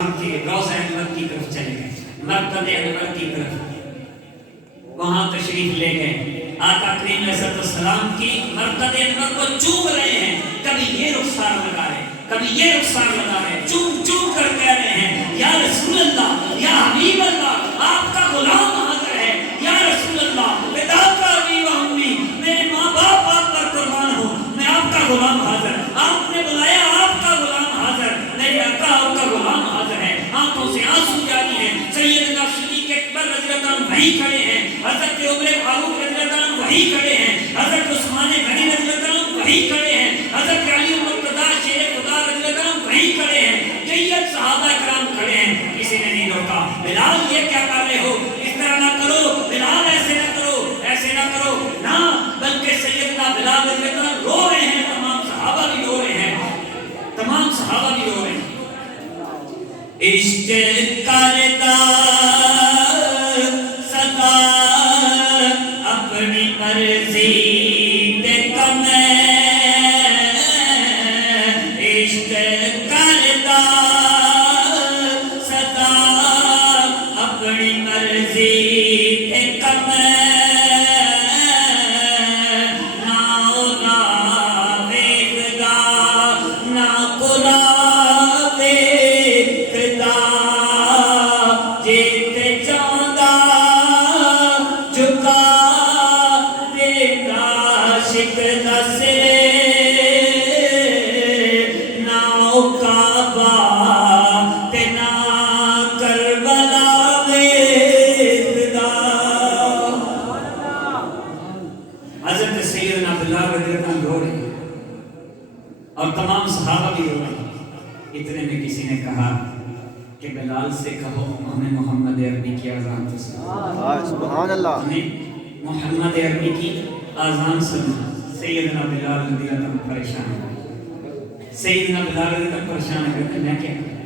کے روضہ انور کی طرف چلے گئے، مرکز انور کی طرف وہاں تشریف لے گئے۔ آقا کریم علیہ السلام کی مرکز انور کو چوم رہے ہیں، کبھی یہ رخسار لگا رہے ہیں، کبھی یہ رخسار لگا رہے ہیں، چوم چوم کر کہہ رہے ہیں یا رسول اللہ، یا حبیب اللہ، آپ کا غلام حاضر ہے، یا رسول اللہ، فداک ابی و امی، میرے ماں باپ آپ پر قربان ہو، میں آپ کا غلام حاضر، آپ نے بلایا آپ کا غلام حاضر، میرے آقا آپ کا غلام حاضر ہے۔ آنکھوں سے آنسو جاری ہیں۔ سیدنا صدیق اکبر رضی اللہ عنہ وہی کھڑے ہیں، حضرت عمر فاروق رضی اللہ عنہ وہی کھڑے ہیں، حضرت عثمان غنی رضی اللہ عنہ وہی کھڑے ہیں، حضرت علی مرتضیٰ شیر خدا رضی اللہ عنہ وہی کھڑے ہیں، جیت صحابہ کرام کھڑے ہیں، کسی نے نہیں روکا۔ بلال یہ کیا کر رہے ہو، اس طرح نہ کرو، بلال ایسے نہ کرو، ایسے نہ کرو، نہ بلکہ سیدنا بلال رضی اللہ عنہ رو رہے ہیں، تمام صحابہ بھی رو رہے ہیں، تمام صحابہ بھی رو رہے ہیں۔ عشق کرتا سدا اپنی مرضی دیکھا میں، عشق کرتا سدا اپنی مرضی دیکھا میں، اور تمام صحابہ بھی رو رہے ہیں۔ اتنے میں کسی نے کہا کہ بلال سے کہو ہمیں محمد عربی کی اذان تو سنا، سبحان اللہ، ہمیں محمد عربی کی اذان سنا۔ سیدنا بلال رضی اللہ عنہ پریشان ہے، سیدنا بلال رضی اللہ عنہ پریشان ہے کہ میں کیا کروں،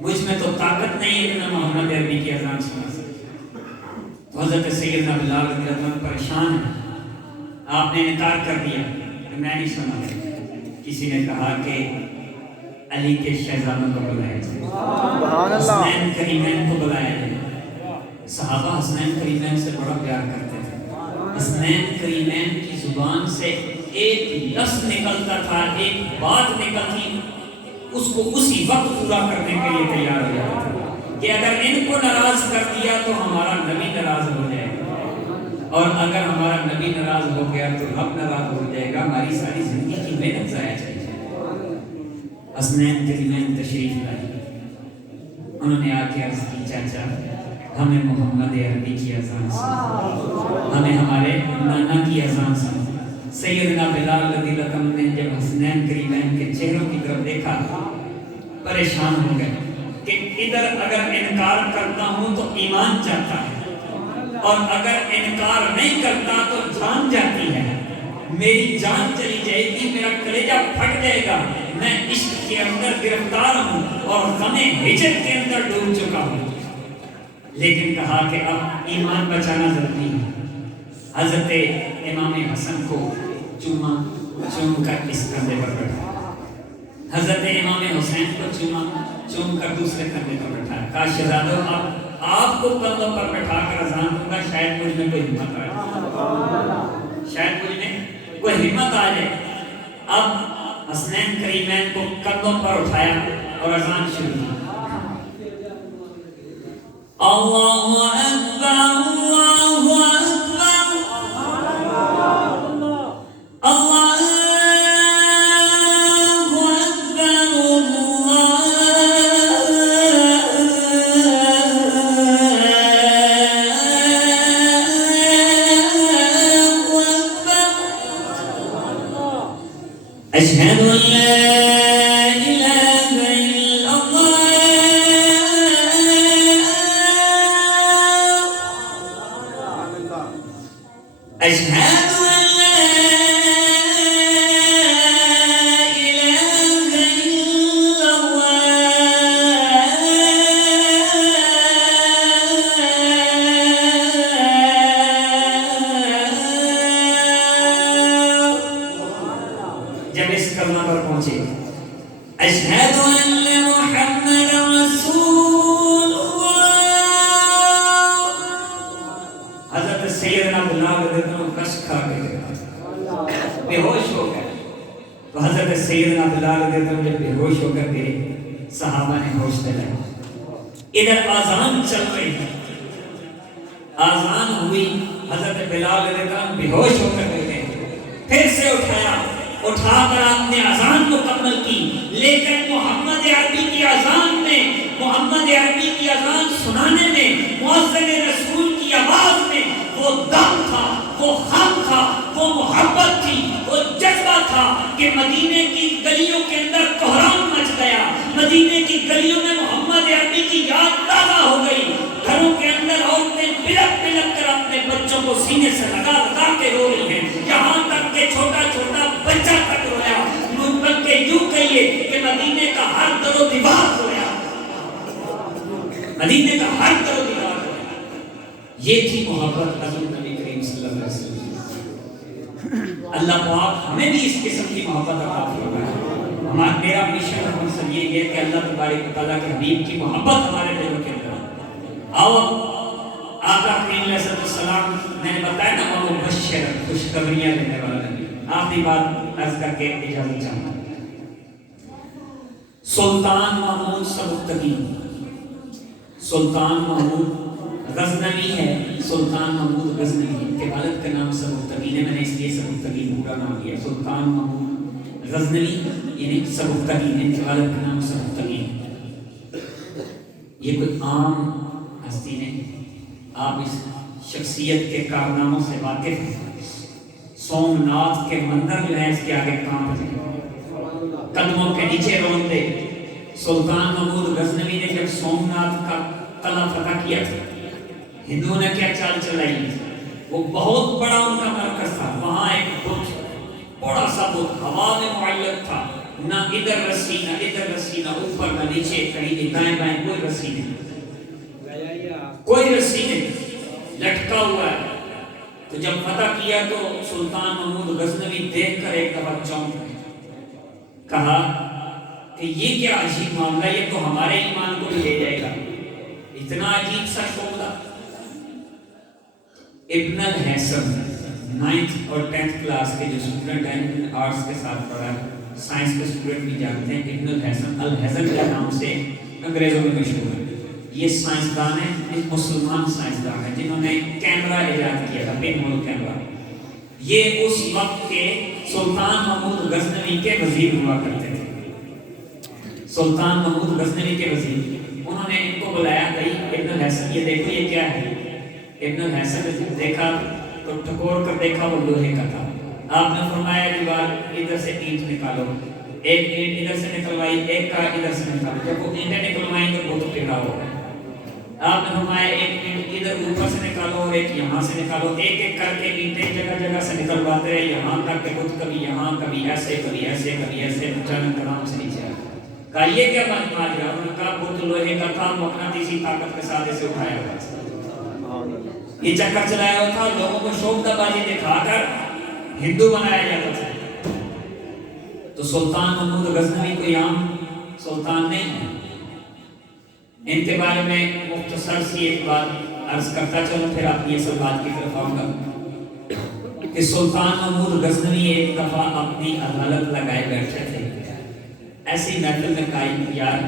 مجھ میں تو طاقت نہیں ہے کہ میں محمد عربی کی اذان سنا سکتا۔ تو حضرت سیدنا بلال رضی اللہ عنہ پریشان ہے، آپ نے انکار کر دیا کہ میں نہیں سنا۔ کسی نے کہا کہ علی کے شہزادوں کو بلایا جائے، حسنین کریمین کو بلایا جائے۔ صحابہ حسنین کریمین سے بڑا پیار کرتے تھے، حسنین کریمین کی زبان سے ایک لفظ نکلتا تھا، ایک بات نکلتی، اس کو اسی وقت پورا کرنے کے لیے تیار ہو جاتا تھا کہ اگر ان کو ناراض کر دیا تو ہمارا نبی ناراض ہو جائے گا، اور اگر ہمارا نبی ناراض ہو گیا تو رب ناراض ہو جائے گا، ہماری ساری زندگی کی محنت ضائع چلی جائے گی۔ حسنین کریمین تشریف لائی، انہوں نے آ کے عرض کی چاچا ہمیں محمد عربی کی اذان سنا، ہمیں ہمارے نانا کی اذان سنا۔ سیدنا بلال رضی اللہ عنہ نے جب حسنین کریمین کے چہروں کی طرف دیکھا پریشان ہو گئے کہ ادھر اگر انکار کرتا ہوں تو ایمان جاتا ہے، اور اگر انکار نہیں کرتا تو جان جاتی ہے، میری جان چلی جائے گی، میرا کلیجہ پھٹ جائے گا، میں عشق کے اندر گرفتار ہوں اور غم ہجر کے اندر ڈوب چکا ہوں۔ لیکن کہا کہ اب ایمان بچانا ضروری ہے۔ حضرت امام حسن کو چوما، چوم کر اس کندھے پر بیٹھا، حضرت امام حسین کو چوما، چوم کر دوسرے کندھے پر بیٹھا۔ کہا شہزادو آپ کو کندھوں پر بیٹھا کر اذان دوں گا، شاید مجھ میں کوئی ہمت آ جائے، شاید مجھ میں کوئی ہمت آ جائے۔ اب حسنین کریمین کو کندھوں پر اٹھایا اور اذان شروع کی۔ اللہ اکبر، اللہ اکبر، اللہ أشهد أن لا إله إلا الله حضرت سیدنا بلال رضی اللہ عنہ جب بے ہوش ہو کر گئے صحابہ نے ہوش دلایا. ادھر آزان چل رہی ہے, آزان ہوئی, حضرت بلال رضی اللہ عنہ بے ہوش ہو کر گئے, پھر سے اٹھایا, اٹھا کر آپ نے آزان مکمل کی. لیکن محمد عربی کی آزان میں, محمد عربی کی آزان سنانے میں, مؤذن رسول کی آواز میں وہ دم تھا, وہ خم تھا, وہ محبت تھی, وہ جذبہ تھا کہ مدینے کی گلیوں کے اندر کوہرام مچ گیا. مدینے کی گلیوں میں محمد عربی کی یاد تازہ ہو گئی. گھروں کے اندر عورتیں بلک بلک کر اپنے بچوں کو سینے سے لگا لگا کے رو رہی ہیں, یہاں تک کہ چھوٹا چھوٹا بچہ تک رویا. بلکہ یوں کہیے کہ مدینے کا ہر در و دیوار رویا, مدینے کا ہر در و دیوار رویا. یہ تھی محبت حضور نبی کریم صلی اللہ علیہ وسلم. اللہ پاک ہمیں بھی اس قسم کی محبت عطا فرمائے. میرا مشن اور مقصد یہ ہے کہ اللہ تبارک و تعالیٰ کے حبیب کی محبت ہمارے دلوں کے اندر آؤ. آقا کریم علیہ السلام میں نے بتایا نا, وہ مبشر, خوشخبریاں دینے والا نبی. آخری بات عرض کر کے اجازت چاہتا ہوں. سلطان محمود سبکتگین, سلطان محمود غزنوی ہے, سلطان محمود غزنوی کے والد کا نام سبکتگین ہے. میں نے اس لیے سبکتگین پورا نام لیا. سلطان محمود غزنوی یعنی سبکتگین, ان کے والد کا نام سبکتگین. یہ کوئی عام ہستی نہیں, آپ اس شخصیت کے کارناموں سے واقف ہیں. سومناتھ کے مندر جو ہے اس کے آگے کانپ جائے, قدموں کے نیچے رون دے. سلطان محمود غزنوی نے جب سومناتھ کا قلعہ فتح کیا تھا, ہندوؤں نے کیا چال چلائی, وہ بہت بڑا ان کا مرکز تھا. وہاں ایک بت, بڑا سا بت ہوا میں معلق تھا, نہ ادھر رسی نہ ادھر رسی, نہ اوپر نہ نیچے, کہیں بھی دائیں بائیں کوئی رسی نہیں, کوئی رسی نہیں, لٹکا ہوا ہے. تو جب فتح کیا تو سلطان محمود غزنوی دیکھ کر ایک دفعہ چونک گئے, کہا کہ یہ کیا عجیب معاملہ, یہ تو ہمارے ایمان کو بھی لے جائے گا. اتنا عجیب سا شعبہ. ابن الحسن 9th اور 10th کلاس کے جو اسٹوڈنٹ ہیں, آرٹس کے ساتھ پڑھا, سائنس کے اسٹوڈنٹ بھی جانتے ہیں, ابن الحسن الحزن کے نام سے انگریزوں میں مشہور ہے. یہ سائنسدان ہیں, مسلمان سائنسدان ہیں جنہوں نے کیمرہ ایجاد کیا تھا, پن ہول کیمرہ. یہ اس وقت کے سلطان محمود غزنوی کے وزیر ہوا کرتے تھے. سلطان محمود غزنوی کے وزیر, انہوں نے ان کو بلایا, بھائی ابن الحسن یہ دیکھو یہ کیا ہے. ابن الحسن نے دیکھا تو ٹھکور کر دیکھا, وہ لوہے کا تھا. آپ نے فرمایا دیوار ادھر سے اینٹ نکالو, ایک اینٹ ادھر سے نکلوائی, ایک کا ادھر سے نکالو. جب وہ اینٹیں نکلوائیں تو بہت ٹیڑھا ہو گیا. آپ نے فرمایا ایک اینٹ ادھر اوپر سے نکالو اور ایک یہاں سے نکالو. ایک ایک کر کے اینٹیں جگہ جگہ سے نکلواتے رہے, یہاں تک کہ بت کبھی یہاں کبھی ایسے کبھی ایسے کبھی ایسے, اچانک کلام سے نیچے آیا. کہا یہ کیا ماجرا ہے. انہوں نے کہا بت لوہے کا تھا, مقناطیسی طاقت کے ساتھ اسے اٹھایا ہوا تھا, یہ چکر چلایا ہوا تھا. لوگوں کو شوق دبازی دکھا کر ہندو بنایا جاتا تھا. تو سلطان محمود غزنوی کوئی عام سلطان نہیں ہے. ان کے بارے میں مختصر سی ایک بات عرض کرتا چلوں, پھر آپ یہ سب بات کی طرف آؤں گا. کہ سلطان محمود غزنوی ایک دفعہ اپنی عدالت لگائے بیٹھے تھے. ایسی محفل میں کہا, یار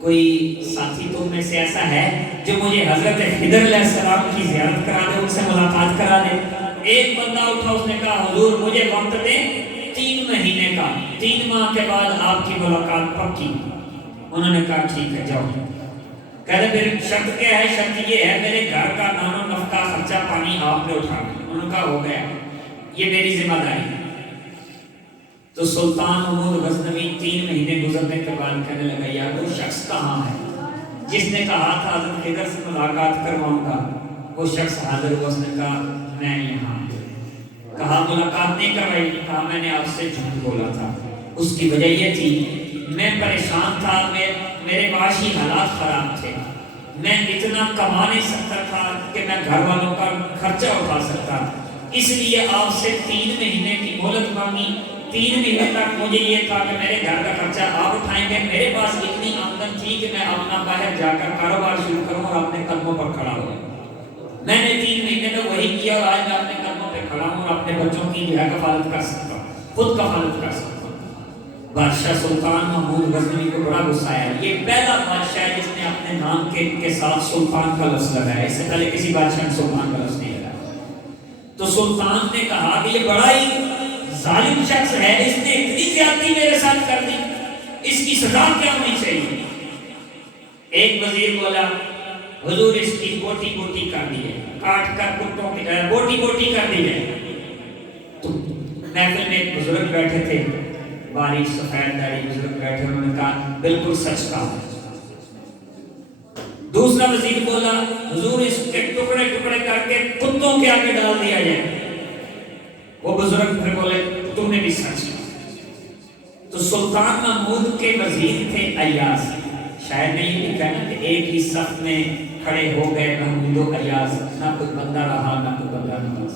کوئی ساتھی تم میں سے ایسا ہے جو مجھے حضرت خضر علیہ السلام کی زیارت کرا دے, ان سے ملاقات کرا دے. ایک بندہ اٹھا, اس نے کہا حضور مجھے وقت دیں 3 مہینے کا, 3 ماہ کے بعد آپ کی ملاقات پکی. انہوں نے کہا ٹھیک ہے جاؤ. کہتے پھر شرط کیا ہے؟ شرط یہ ہے میرے گھر کا نان و نفقہ خرچہ پانی آپ نے اٹھانا. انہوں نے کہا ہو گیا, یہ میری ذمہ داری ہے. تو سلطان محمود غزنوی 3 مہینے گزرنے کے بعد کہنے لگا, یار وہ شخص کہاں ہے جس نے کہا تھا حضرت خضر سے ملاقات کرواؤں گا؟ وہ شخص حاضر ہوا, اس نے کہا میں یہاں. کہا ملاقات نہیں کروائی؟ کہا میں نے آپ سے جھوٹ بولا تھا. اس کی وجہ یہ تھی میں پریشان تھا, میرے معاشی حالات خراب تھے, میں اتنا کما نہیں سکتا تھا کہ میں گھر والوں کا خرچہ اٹھا سکتا. اس لیے آپ سے 3 مہینے کی مہلت مانگی. 3 مہینے تک مجھے یہ تھا کہ میرے گھر کا خرچہ آپ اٹھائیں گے. میرے پاس اتنی آمدن تھی کہ میں اپنا باہر جا کر کاروبار شروع کروں اور اپنے قدموں پر کھڑا ہوں. میں نے 3 مہینے میں وہی کیا اور آج میں اپنے قدموں پہ کھڑا ہوں اور اپنے بچوں کی جو ہے کفالت کر سکتا ہوں, خود کفالت کر سکتا ہوں. بادشاہ سلطان محمود غزنوی کو بڑا غصہ آیا. یہ پہلا بادشاہ ہے جس نے اپنے نام کے ساتھ سلطان کا لفظ لگایا. اس سے پہلے کسی بادشاہ نے سلطان کا لفظ نہیں لگایا. تو سلطان نے کہا کہ یہ بڑا ہی ظالم شخص ہے, اس نے اتنی زیادتی میرے ساتھ کر دی, اس کی سزا کیا ہونی چاہیے. ایک وزیر بولا حضور اس کی بوٹی بوٹی کر دی ہے, کاٹ کر کتوں کی بوٹی بوٹی کر دی ہے. تو محفل میں ایک بزرگ بیٹھے تھے, باریک سفید داڑھی بزرگ بیٹھے, انہوں نے کہا بالکل سچ کہا. دوسرا وزیر بولا حضور اس کے ٹکڑے ٹکڑے کر کے کتوں کے آگے ڈال دیا جائے. وہ بزرگ پھر بولے تم نے بھی سچ کہا. تو سلطان محمود کے وزیر تھے ایاز. شاید نے یہ لکھا نا کہ ایک ہی صف میں کھڑے ہو گئے محمود و ایاز, نہ کوئی بندہ رہا نہ کوئی بندہ نماز.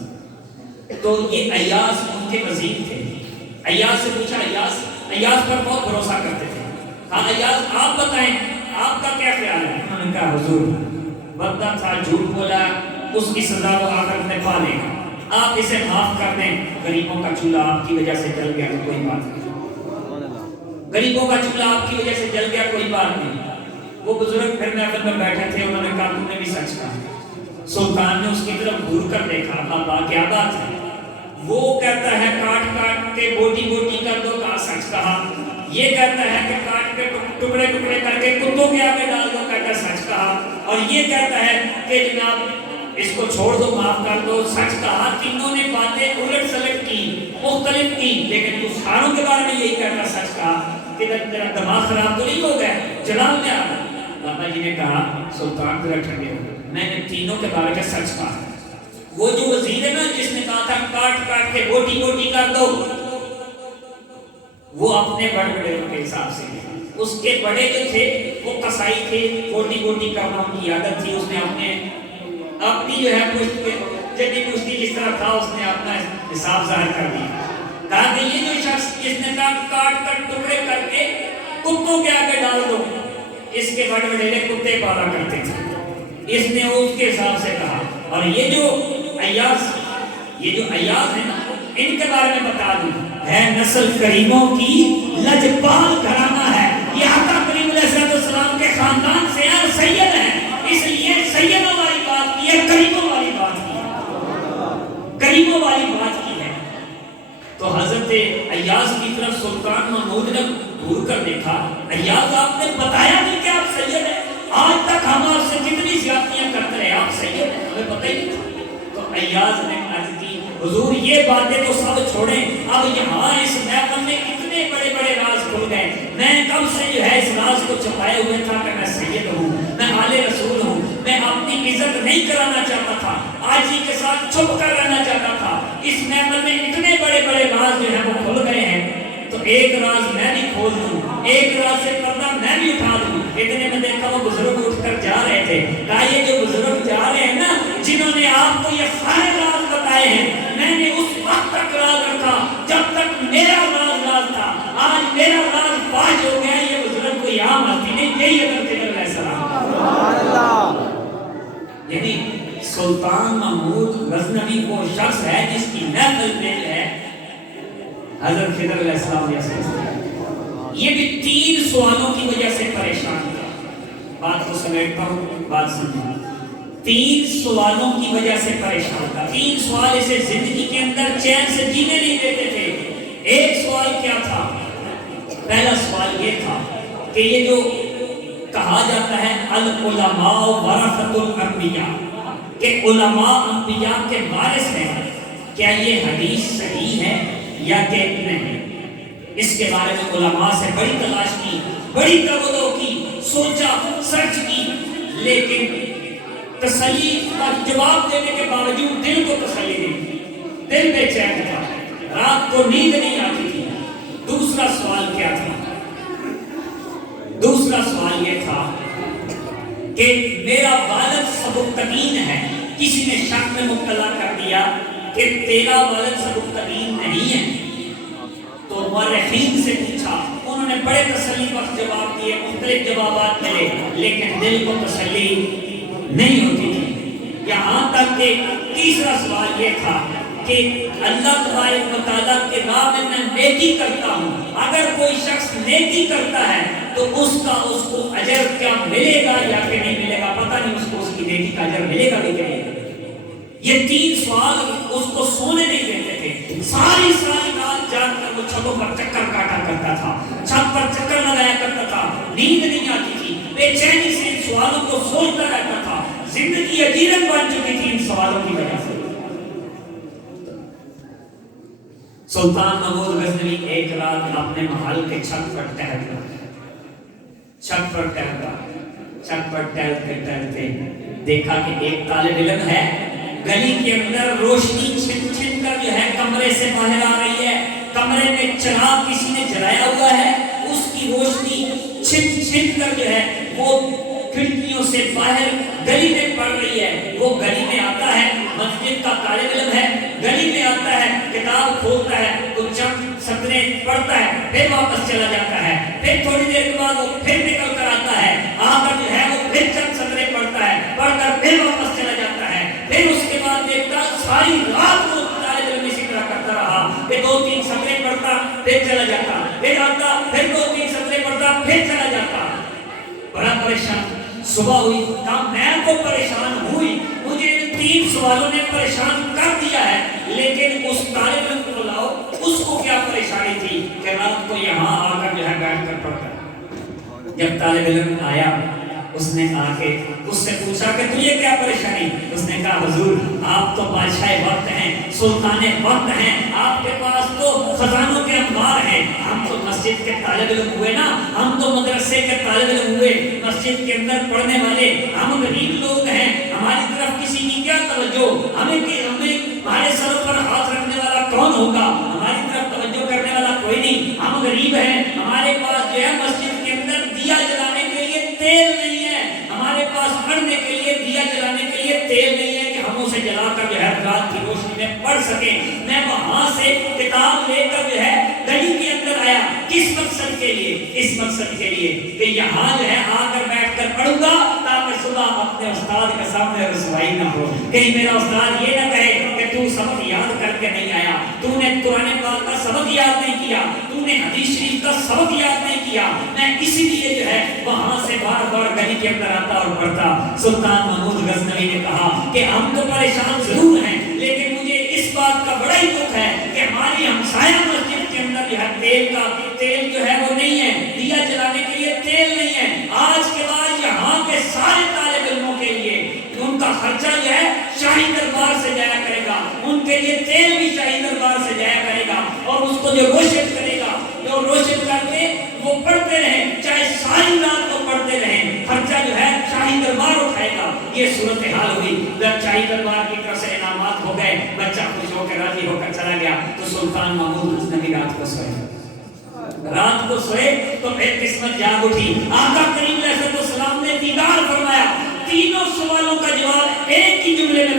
تو یہ ایاز ان کے وزیر تھے. ایاز سے پوچھا, ایاز پر بہت بھروسہ کرتے تھے. ہاں ایاز آپ بتائیں آپ کا کیا خیال ہے. انہوں نے کہا حضور بندہ تھا, جھوٹ بولا, اس کی سزا وہ آخرت میں پا لے گا, آپ اسے معاف کر دیں. غریبوں کا چولہا آپ کی وجہ سے جل گیا تو کوئی بات نہیں, غریبوں کا چولہا آپ کی وجہ سے جل گیا کوئی بات نہیں. وہ بزرگ پھر محفل میں بیٹھے تھے, انہوں نے کہا تم نے بھی سچ کہا. سلطان نے اس کی طرف گھور کر دیکھا, بابا کیا بات ہے. وہ کہتا ہے کاٹ کاٹ کے بوٹی بوٹی کر دو, کہا سچ کہا. یہ کہتا ہے کہ کاٹ کے ٹکڑے ٹکڑے کر کے کتوں کے آگے ڈال دو, کہتا سچ کہا. اور یہ کہتا ہے کہ جناب اس کو چھوڑ دو, معاف کر دو, سچ کہا. تینوں نے باتیں الٹ سلٹ کی, مختلف کی, لیکن تو ساروں کے بارے میں یہی کہتا سچ کہا. کہ تیرا دماغ خراب تو نہیں ہو گیا, جلال میں آ. بابا جی نے کہا سلطان ذرا ٹھنڈے ہو, میں نے تینوں کے بارے میں سچ کہا. وہ جو وزیر ہے نا جس نے کہا تھا کاٹ کاٹ کے بوٹی بوٹی کر دو, وہ اپنے بڑے بڑے کے حساب سے, اس کے بڑے جو تھے وہ قصائی تھے, بوٹی بوٹی کرنا ان کی عادت تھی. اس نے اپنی جو ہے پشت کے جبھی پشتی جس طرح تھا اس نے اپنا حساب ظاہر کر دیا. کہا کہ یہ جو شخص جس نے کہا کاٹ کر ٹکڑے کر کے کتوں کے آگے ڈال دو, اس کے بڑے بڑے کتے پالا کرتے تھے, اس نے اس کے حساب سے کہا. اور یہ جو ایاز ہے نا, ان کے بارے میں بتا دوں, ہے نسل کریموں کی لجپال گھرانہ ہے. یہ آقا کریم علیہ السلام کے خاندان سے اور سید ہیں, اس لیے سیدوں والی بات کی ہے, کریموں والی بات کی ہے, کریموں والی بات کی ہے. تو حضرت ایاز کی طرف سلطان محمود نے گھور کر دیکھا. ایاز آپ نے بتایا نہیں کہ آپ سید ہیں, آج تک ہم آپ سے کتنی زیادتیاں کرتے رہے, آپ سید ہیں, ہمیں پتہ ہی نہیں تھا. تو ایاز نے عرض کی حضور یہ باتیں تو سب چھوڑیں, اب یہاں اس محفل میں اتنے بڑے بڑے راز کھل گئے. میں کب سے جو ہے اس راز کو چھپائے ہوئے تھا کہ میں سید ہوں, میں آل رسول ہوں, میں اپنی عزت نہیں کرانا چاہتا تھا, عاجزی کے ساتھ چھپ کر رہنا چاہتا تھا. اس محفل میں اتنے بڑے بڑے راز جو ہیں وہ کھل گئے ہیں, تو ایک راز میں بھی کھول دوں, ایک راز سے پردہ میں بھی اٹھا دوں. اتنے میں دیکھا وہ بزرگ اٹھ کر جا رہے تھے. کہا یہ جو بزرگ جا رہے ہیں نا, جنہوں نے آپ کو یہ سارے راز بتائے ہیں, میں نے اس وقت تک راز رکھا جب تک میرا راز تھا. آج میرا راز فاش ہو گیا. یہ بزرگ کوئی عام آدمی نہیں, یہی حضرت علیہ السلام. یعنی سلطان محمود غزنوی وہ شخص ہے جس کی محفل میں ہے حضرت خضر علیہ السلام. یہ بھی 3 سوالوں کی وجہ سے پریشان تھا. بات کو سمیٹتا ہوں, بات سمجھیں. 3 سوالوں کی وجہ سے پریشان تھا. 3 سوال اسے زندگی کے اندر چین سے جینے نہیں دیتے تھے. ایک سوال کیا تھا؟ پہلا سوال یہ تھا کہ یہ جو کہا جاتا ہے العلماء ورثۃ الانبیاء, کہ علماء انبیاء کے وارث ہیں, کیا یہ حدیث صحیح ہے یا کہ نہیں؟ اس کے بارے میں علماء سے بڑی تلاش کی, بڑی تبدو کی, سوچا, سرچ کی, لیکن تسلی کا جواب دینے کے باوجود دل کو تسلی نہیں تھی. دل بے چین تھا, رات کو نیند نہیں آتی تھی. دوسرا سوال کیا تھا؟ دوسرا سوال یہ تھا کہ میرا والد سبکتگین ہے. کسی نے شک میں مبتلا کر دیا کہ تیرا والد سبکتگین نہیں ہے. تو مورخین سے پوچھا, انہوں نے بڑے تسلی بخش جواب دیے, مختلف جوابات ملے, لیکن دل کو تسلی نہیں ہوتی تھی. یہاں تک کہ تیسرا سوال یہ تھا کہ اللہ تبارک و تعالیٰ کے راہ میں نیکی کرتا ہوں، اگر کوئی شخص نیکی کرتا ہے تو اس کو اجر کیا ملے گا یا کہ نہیں ملے گا، پتہ نہیں اس کو اس کی نیکی کا اجر ملے گا بھی کہ نہیں۔ یہ 3 سوال اس کو سونے نہیں دیتے تھے، ساری رات جاگ کر وہ چھتوں پر چکر کاٹا کرتا تھا، چھت پر چکر لگایا کرتا تھا، نیند نہیں آتی تھی، بے چینی سے ان سوالوں کو سوچتا رہتا تھا، زندگی اجیرت بن چکی تھی ان سوالوں کی وجہ سے۔ سلطان محمود غزنوی ایک رات اپنے محل کے چھت پر ٹہلتے دیکھا کہ ایک طالب علم ہے، گلی کے اندر روشنی چھن چھن کر جو ہے کمرے سے باہر آ رہی ہے، کمرے میں چراغ کسی نے جلایا ہوا ہے، اس کی روشنی چھن چھن کر جو ہے وہ کھڑکیوں سے باہر گلی میں پڑ رہی ہے۔ وہ گلی میں آتا ہے، مسجد کا طالب علم ہے، گلی میں آتا ہے، کتاب کھولتا ہے تو چند سطریں پڑھتا ہے، پھر واپس چلا جاتا ہے، پھر تھوڑی دیر کے بعد وہ پھر نکل کر آتا ہے، آ کر جو ہے وہ پھر چند سطریں پڑھتا ہے، پڑھ کر پھر واپس چلا جاتا ہے، پھر اس کے بعد دیکھتا ساری رات وہ طالب علم اسی طرح کرتا رہا کہ 2-3 سطریں پڑھتا پھر چلا جاتا، پھر آتا پھر 2-3 سطریں پڑھتا پھر چلا جاتا، بڑا پریشان۔ صبح ہوئی، کہا میں تو پریشان ہوئی، مجھے ان 3 سوالوں نے پریشان کر دیا ہے، لیکن اس طالب علم کو بلاؤ، اس کو کیا پریشانی تھی کہ رات کو یہاں آ کر جو ہے بیٹھ کر پڑھتا۔ جب طالب علم آیا، اس نے آ کے اس سے پوچھا کہ تجھے کیا پریشانی؟ اس نے کہا حضور آپ تو بادشاہ وقت ہیں، سلطان وقت ہیں، آپ کے پاس تو خزانوں کے انبار ہیں، ہم تو مسجد کے طالب علم ہوئے نا، ہم تو مدرسے کے طالب علم ہوئے، مسجد کے اندر پڑھنے والے، ہم غریب لوگ ہیں، ہماری طرف کسی کی کیا توجہ، ہمیں ہمارے سر پر ہاتھ رکھنے والا کون ہوگا، ہماری طرف توجہ کرنے والا کوئی نہیں، ہم غریب ہیں، ہمارے پاس جو ہے مسجد کے اندر دیا جلانے کے لیے تیل نہیں ہے، ہمارے پاس پڑھنے کے لیے دیا جلانے کے لیے تیل نہیں ہے کہ ہم اسے جلا کر جو ہے رات کی روشنی میں پڑھ سکیں۔ میں وہاں سے کتاب لے کر جو ہے گلی کے اندر آیا، کس مقصد کے لیے؟ اس مقصد کے لیے کہ یہاں جو ہے آ کر بیٹھ کر پڑھوں گا تاکہ صبح اپنے استاد کے سامنے رسوائی نہ ہو، کہیں میرا استاد یہ نہ کہے کہ تو سبق یاد کر کے نہیں آیا، تو نے قرآن پاک کا سبق یاد نہیں کیا، تو نے حدیث شریف کا سبق یاد نہیں کیا۔ میں اسی لیے جو ہے وہاں سے بار بار گلی کے اندر آتا اور پڑھتا۔ سلطان محمود غزنوی نے کہا کہ ہم تو پریشان ضرور ہیں، لیکن مجھے اس بات کا بڑا ہی دکھ ہے کہ ہماری ہمسایہ مسجد کے اندر جو ہے تیل جو ہے وہ نہیں ہے، دیا جلانے کے لیے تیل نہیں ہے۔ آج کے بعد یہاں کے سارے طالب علموں کے لیے ان کا خرچہ جو ہے شاہی دربار سے جایا کرے گا، ان کے لیے تیل بھی شاہی دربار سے جایا کرے گا، اور اس کو جو روشن کرے گا، جو روشن کر کے وہ پڑھتے رہیں، چاہے ساری رات کو پڑھتے رہیں، خرچہ جو ہے شاہی دربار اٹھائے گا۔ یہ صورتحال ہوئی، جب شاہی دربار کی طرف سے انعامات ہو گئے، بچہ خوش ہو کے راضی ہو کر چلا گیا، تو سلطان محمود غزنوی رات کو سوئے تو پھر قسمت جاگ اٹھی۔ آقا کریم علیہ السلام نے دیدار فرمایا، تینوں سوالوں کا جواب ایک ہی جملے میں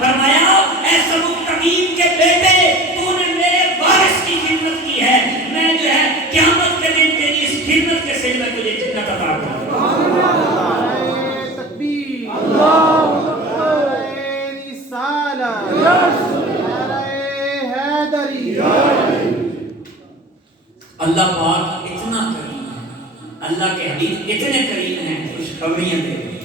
فرمایا اے سبکتگین کے بیٹے، تو نے میرے وارث کی خدمت کی ہے، میں جو ہے قیامت کے دن تیری اس خدمت کے صدقے میں تجھے جنت عطا کروں گا۔ تکبیر، اللہ اکبر، رسالت، حیدری۔ اللہ پاک اتنا کریم ہے، اللہ کے حبیب اتنے کریم ہیں، خوشخبریاں دے رہے ہیں،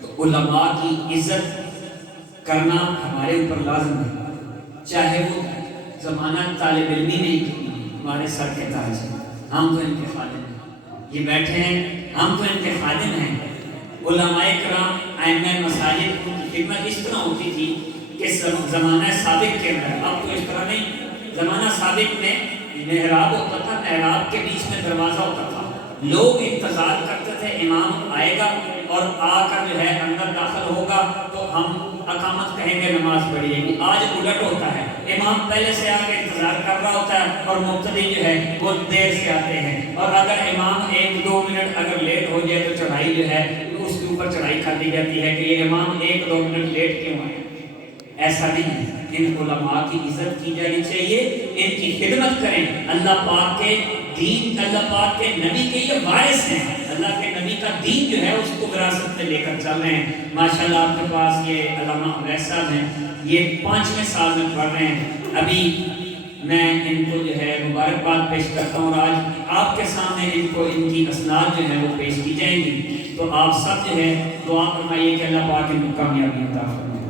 تو علماء کی عزت کرنا ہمارے اوپر لازم ہے، چاہے وہ زمانہ طالب علمی نہیں کیوں، ہمارے سر کے تاج ہیں، ہم تو ان کے خادم ہیں، یہ بیٹھے ہیں ہم تو ان کے خادم ہیں۔ علماء کرام ائمہ مساجد کی خدمت اس طرح ہوتی تھی کہ زمانہ سابق کے اندر، اب تو اس طرح نہیں، زمانہ سابق میں محراب ہوتا تھا، محراب کے بیچ میں دروازہ ہوتا تھا، لوگ انتظار کرتے تھے امام آئے گا اور آ کر جو ہے اندر داخل ہوگا تو ہم اقامت کہیں گے، نماز پڑھی جائے گی۔ آج الٹ ہوتا ہے، امام پہلے سے آ کے انتظار کر رہا ہوتا ہے اور مقتدی جو ہے وہ دیر سے آتے ہیں، اور اگر امام 1-2 منٹ اگر لیٹ ہو جائے تو چڑھائی جو ہے اس کے اوپر چڑھائی کر دی جاتی ہے کہ یہ امام 1-2 منٹ لیٹ کیوں آئے۔ ایسا نہیں ہے، ان علماء کی عزت کی جانی چاہیے، ان کی خدمت کریں، اللہ پاک کے دین، اللہ پاک کے نبی کے یہ وارث ہیں، اللہ کے نبی کا دین جو ہے اس کو وراثت میں لے کر چل رہے ہیں. ماشاءاللہ آپ کے پاس یہ علامہ اویس صاحب ہیں, یہ 5ویں سال میں پڑھ رہے ہیں. ابھی میں ان کو جو ہے مبارکباد پیش کرتا ہوں, اور آج آپ کے سامنے ان کو ان کی اسناد جو ہے وہ پیش کی جائیں گی. تو آپ سب جو ہے دعا فرمائیے کہ اللہ پاک ان کو کامیابی عطا فرمائے.